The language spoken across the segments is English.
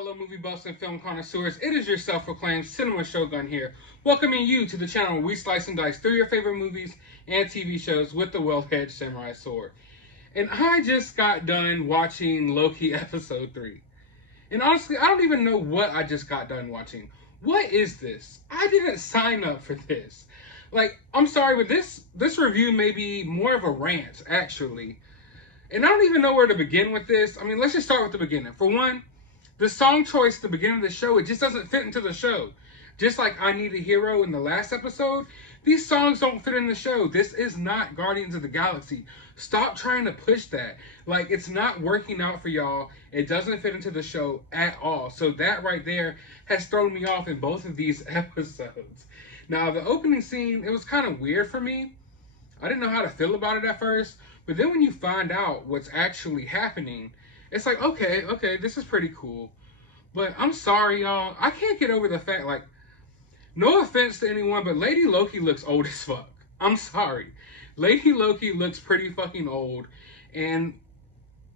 fellow movie buffs and film connoisseurs, it is your self-proclaimed cinema shogun here, welcoming you to the channel where we slice and dice through your favorite movies and TV shows with the well-edged samurai sword. And I just got done watching Loki episode 3. And honestly, I don't even know what I just got done watching. What is this? I didn't sign up for this. Like, I'm sorry, but this review may be more of a rant, actually. And I don't even know where to begin with this. I mean, let's just start with the beginning. For one, the song choice at the beginning of the show, it just doesn't fit into the show. Just like I Need a Hero in the last episode, these songs don't fit in the show. This is not Guardians of the Galaxy. Stop trying to push that. Like, it's not working out for y'all. It doesn't fit into the show at all. So that right there has thrown me off in both of these episodes. Now, the opening scene, it was kind of weird for me. I didn't know how to feel about it at first. But then when you find out what's actually happening, it's like, okay, this is pretty cool. But I'm sorry, y'all. I can't get over the fact, like, no offense to anyone, but Lady Loki looks old as fuck. I'm sorry. Lady Loki looks pretty fucking old. And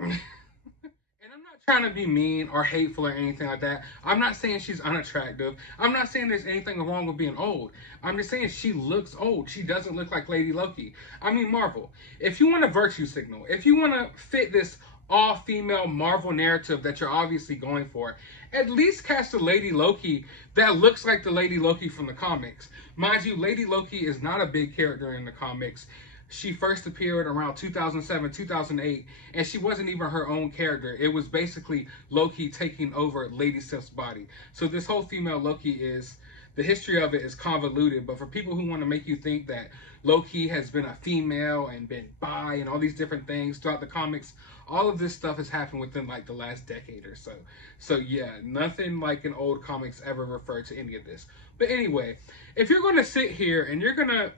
I'm not trying to be mean or hateful or anything like that. I'm not saying she's unattractive. I'm not saying there's anything wrong with being old. I'm just saying she looks old. She doesn't look like Lady Loki. I mean, Marvel, if you want a virtue signal, if you want to fit this all-female Marvel narrative that you're obviously going for, at least cast a Lady Loki that looks like the Lady Loki from the comics. Mind you, Lady Loki is not a big character in the comics. She first appeared around 2007, 2008, and she wasn't even her own character. It was basically Loki taking over Lady Sif's body. So this whole female Loki is, the history of it is convoluted, but for people who want to make you think that Loki has been a female and been bi and all these different things throughout the comics, all of this stuff has happened within like the last decade or so. So yeah, nothing like in old comics ever referred to any of this. But anyway, if you're going to sit here and you're going to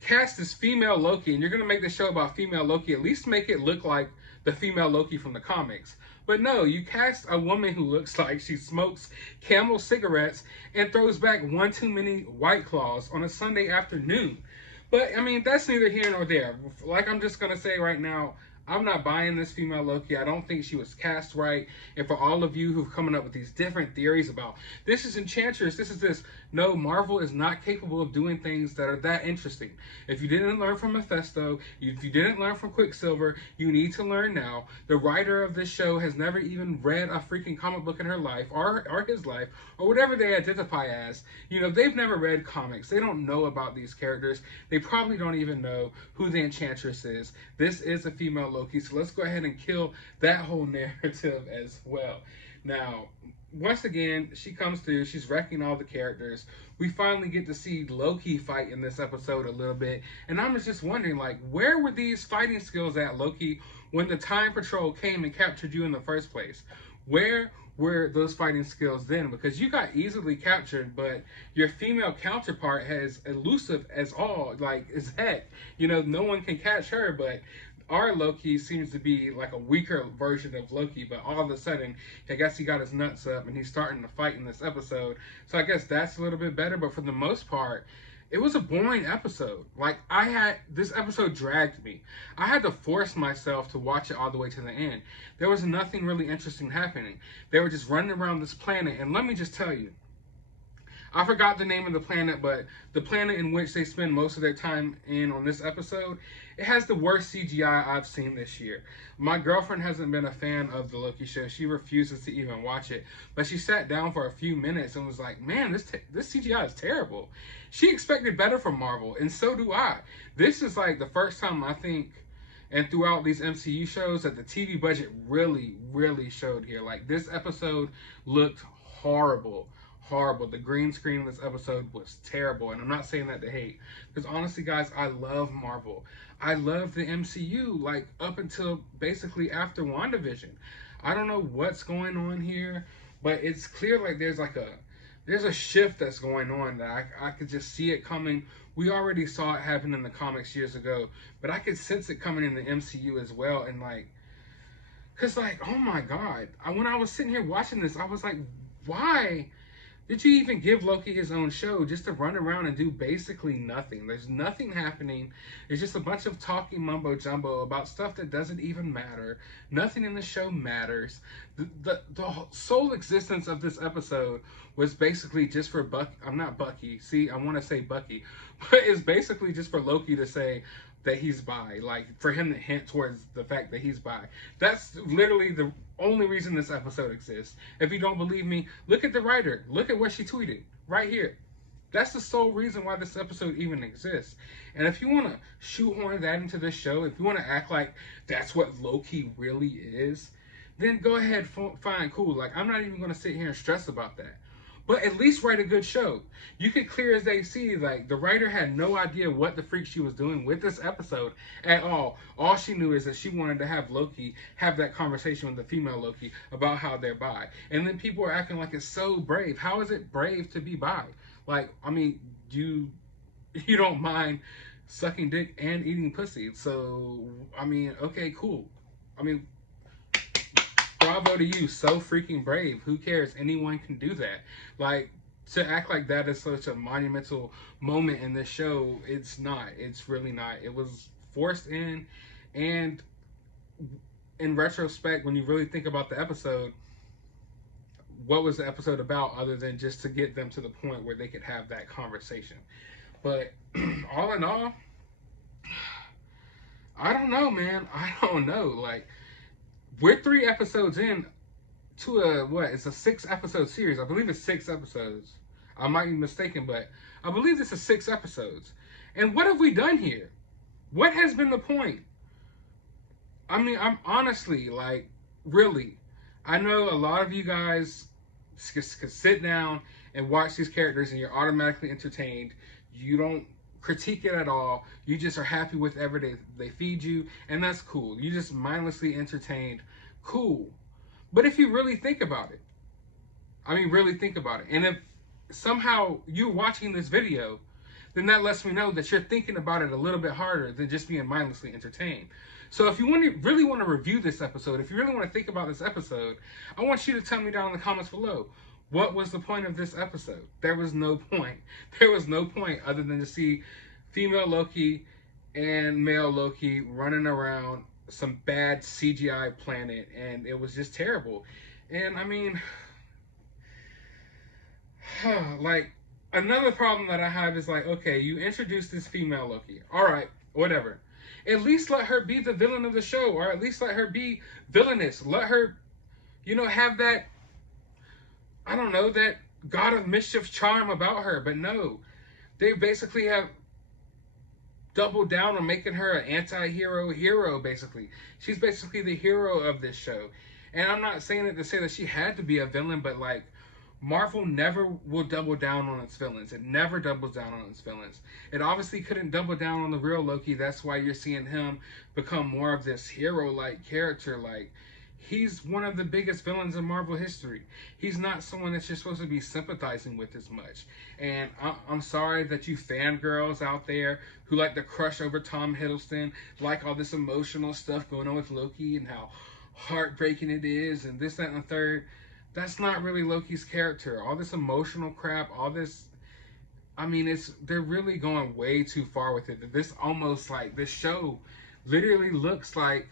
cast this female Loki and you're going to make the show about female Loki, at least make it look like the female Loki from the comics. But no, you cast a woman who looks like she smokes Camel cigarettes and throws back one too many White Claws on a Sunday afternoon. But I mean, that's neither here nor there. Like, I'm just going to say right now, I'm not buying this female Loki. I don't think she was cast right. And for all of you who've coming up with these different theories about this is Enchantress, this is this. No, Marvel is not capable of doing things that are that interesting. If you didn't learn from Mephisto, if you didn't learn from Quicksilver, you need to learn now. The writer of this show has never even read a freaking comic book in her life, or his life, or whatever they identify as. You know, they've never read comics. They don't know about these characters. They probably don't even know who the Enchantress is. This is a female Loki, so let's go ahead and kill that whole narrative as well. Now, once again, she comes through, she's wrecking all the characters. We finally get to see Loki fight in this episode a little bit, and I'm just wondering, like, where were these fighting skills at, Loki, when the Time Patrol came and captured you in the first place? Where were those fighting skills then? Because you got easily captured, but your female counterpart has elusive as all, like, as heck. You know, no one can catch her, but our Loki seems to be like a weaker version of Loki, but all of a sudden, I guess he got his nuts up and he's starting to fight in this episode. So I guess that's a little bit better, but for the most part, it was a boring episode. Like, this episode dragged me. I had to force myself to watch it all the way to the end. There was nothing really interesting happening. They were just running around this planet, and let me just tell you, I forgot the name of the planet, but the planet in which they spend most of their time in on this episode, it has the worst CGI I've seen this year. My girlfriend hasn't been a fan of the Loki show. She refuses to even watch it. But she sat down for a few minutes and was like, man, this CGI is terrible. She expected better from Marvel, and so do I. This is like the first time, I think, and throughout these MCU shows, that the TV budget really, really showed here. Like, this episode looked horrible. Horrible. The green screen in this episode was terrible, and I'm not saying that to hate, because honestly, guys, I love Marvel. I love the MCU, like, up until basically after WandaVision. I don't know what's going on here, but it's clear like there's a shift that's going on that I could just see it coming. We already saw it happen in the comics years ago, but I could sense it coming in the MCU as well. And like, cause like, oh my God, when I was sitting here watching this, I was like, why Did you even give Loki his own show just to run around and do basically nothing? There's nothing happening. It's just a bunch of talking mumbo jumbo about stuff that doesn't even matter. Nothing in the show matters. The sole existence of this episode was basically just for Bucky. I'm not Bucky. See, I want to say Bucky. But it's basically just for Loki to say that he's bi. Like, for him to hint towards the fact that he's bi. That's literally the only reason this episode exists. If you don't believe me, look at the writer. Look at what she tweeted right here. That's the sole reason why this episode even exists. And if you want to shoehorn that into this show, if you want to act like that's what Loki really is, then go ahead, fine, cool. Like, I'm not even going to sit here and stress about that. But at least write a good show. You could clear as day see, like, the writer had no idea what the freak she was doing with this episode at all. All she knew is that she wanted to have Loki have that conversation with the female Loki about how they're bi. And then people are acting like it's so brave. How is it brave to be bi? Like, I mean, you don't mind sucking dick and eating pussy. So, I mean, okay, cool. I mean, bravo to you. So freaking brave. Who cares? Anyone can do that. Like, to act like that is such a monumental moment in this show, it's not. It's really not. It was forced in, and in retrospect, when you really think about the episode, what was the episode about other than just to get them to the point where they could have that conversation? But all in all, I don't know, man. I don't know. Like, we're 3 episodes in to it's a 6-episode series. I believe it's 6 episodes. I might be mistaken, but I believe this is 6 episodes. And what have we done here? What has been the point? I mean, I'm honestly, like, really, I know a lot of you guys could sit down and watch these characters and you're automatically entertained. You don't critique it at all. You just are happy with whatever they feed you, and that's cool. You just mindlessly entertained. Cool. But if you really think about it, I mean, really think about it, and if somehow you're watching this video, then that lets me know that you're thinking about it a little bit harder than just being mindlessly entertained. So if you really want to review this episode, if you really want to think about this episode, I want you to tell me down in the comments below, what was the point of this episode? There was no point. There was no point other than to see female Loki and male Loki running around some bad CGI planet, and it was just terrible. And I mean, like, another problem that I have is like, okay, you introduced this female Loki. All right, whatever. At least let her be the villain of the show, or at least let her be villainous. Let her, have that, I don't know, that God of Mischief charm about her. But no, they basically have doubled down on making her an anti-hero hero, basically. She's basically the hero of this show. And I'm not saying it to say that she had to be a villain, but like, Marvel never will double down on its villains. It never doubles down on its villains. It obviously couldn't double down on the real Loki. That's why you're seeing him become more of this hero-like character. Like, he's one of the biggest villains in Marvel history. He's not someone that you're supposed to be sympathizing with as much. And I'm sorry that you fangirls out there who like to crush over Tom Hiddleston, like all this emotional stuff going on with Loki and how heartbreaking it is and this, that, and the third. That's not really Loki's character. All this emotional crap, all this, I mean, they're really going way too far with it. This almost like, this show literally looks like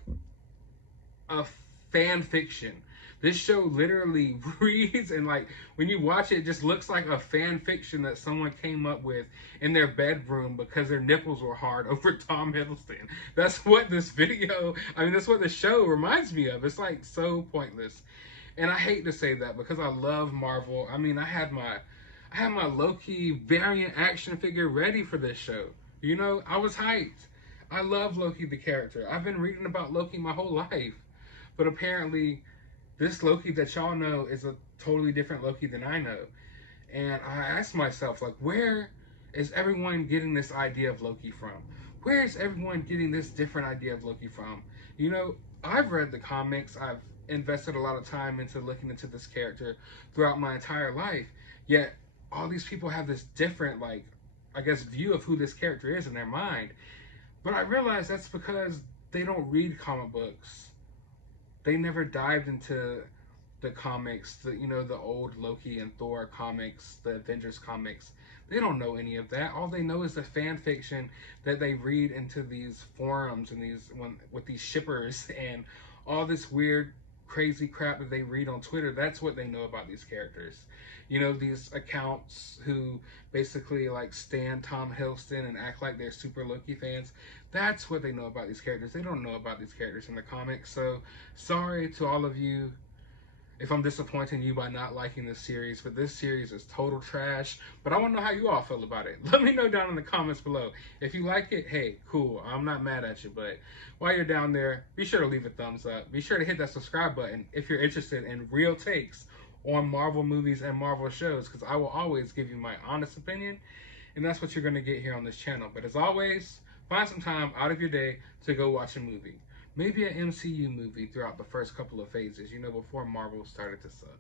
a fan fiction. This show literally reads, and like, when you watch it, it just looks like a fan fiction that someone came up with in their bedroom because their nipples were hard over Tom Hiddleston. That's what this video, I mean, that's what the show reminds me of. It's like so pointless. And I hate to say that because I love Marvel. I mean, I had my Loki variant action figure ready for this show. I was hyped. I love Loki the character. I've been reading about Loki my whole life. But apparently, this Loki that y'all know is a totally different Loki than I know. And I asked myself, like, where is everyone getting this idea of Loki from? Where is everyone getting this different idea of Loki from? I've read the comics. I've invested a lot of time into looking into this character throughout my entire life, yet all these people have this different, like, I guess, view of who this character is in their mind. But I realize that's because they don't read comic books. They never dived into the comics, the old Loki and Thor comics, the Avengers comics. They don't know any of that. All they know is the fan fiction that they read into these forums and with these shippers and all this weird, crazy crap that they read on Twitter. That's what they know about these characters. These accounts who basically like stan Tom Hiddleston and act like they're super Loki fans. That's what they know about these characters. They don't know about these characters in the comics. So sorry to all of you if I'm disappointing you by not liking this series, but this series is total trash. But I want to know how you all feel about it. Let me know down in the comments below. If you like it, hey, cool. I'm not mad at you. But while you're down there, be sure to leave a thumbs up. Be sure to hit that subscribe button if you're interested in real takes on Marvel movies and Marvel shows, because I will always give you my honest opinion, and that's what you're going to get here on this channel. But as always, find some time out of your day to go watch a movie. Maybe an MCU movie throughout the first couple of phases, before Marvel started to suck.